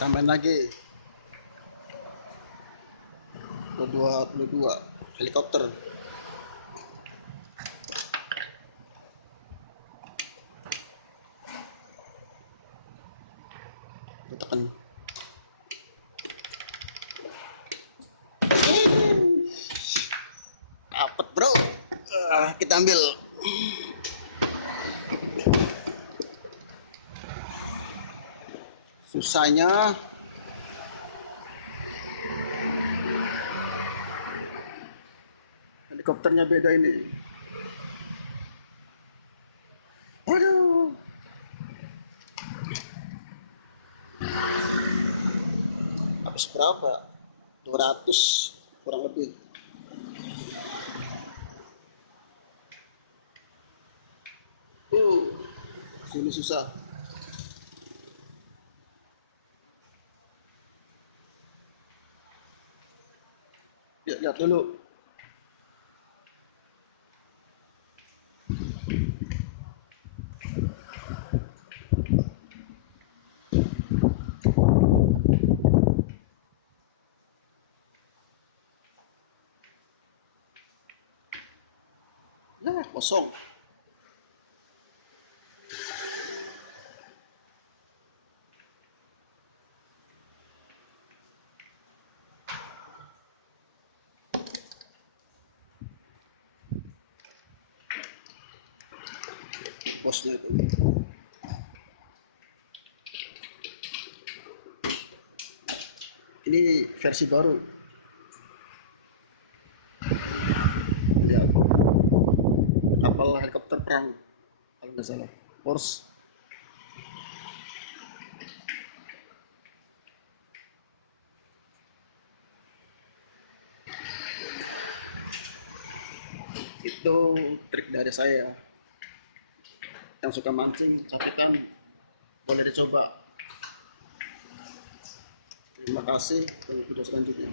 Tambahin lagi 22 helikopter. Tekan. Dapat bro. Kita ambil. Susahnya helikopternya beda ini. Waduh. Habis berapa? 200 kurang lebih. Sini susah. Lihat dulu. Nah, kosong. Bosnya itu. Ini versi baru. Ya, kapal helikopter perang kalau nggak salah. Force. Itu trik dari saya yang suka mancing capitan, boleh dicoba. Terima kasih. Untuk video selanjutnya.